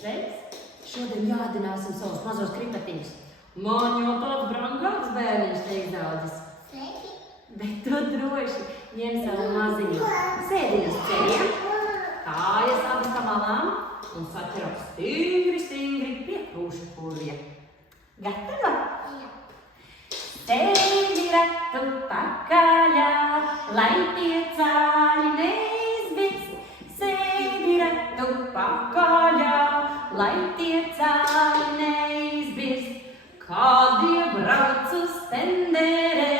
Sveiks! Šodien jādināsim savus mazos kripetiņus. Man jau tāds brankāks bērniņš te izaudzis. Sveiki! Bet tu droši ņem savu maziņu. Sēdi uz ceļiem, kājas abas pa malām un saķer stingri pie krūšu purvja. Gatava? Jā. Sēdi ratu pakaļā, lai tie cāļi neizbits. Sēdi ratu pakaļā, lai tie cāļi neizbits. Kādie brauc uz tenderē,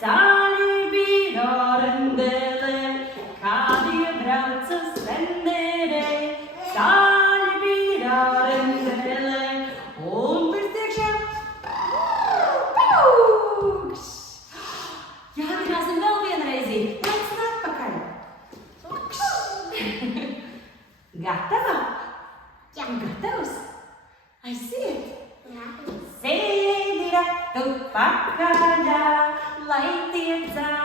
cāļi bija rendelē. Kādie brauc uz tenderē, cāļi bija rendelē. Un pirms tiekšā pūkš! Jādināsim vēl vienreizīgi. Lec un atpakaļ. Pūkš! Gatava? Jā. Gatavs? Aiziet! Jā. Sēdi ratu pakaļā, lai tie cāļi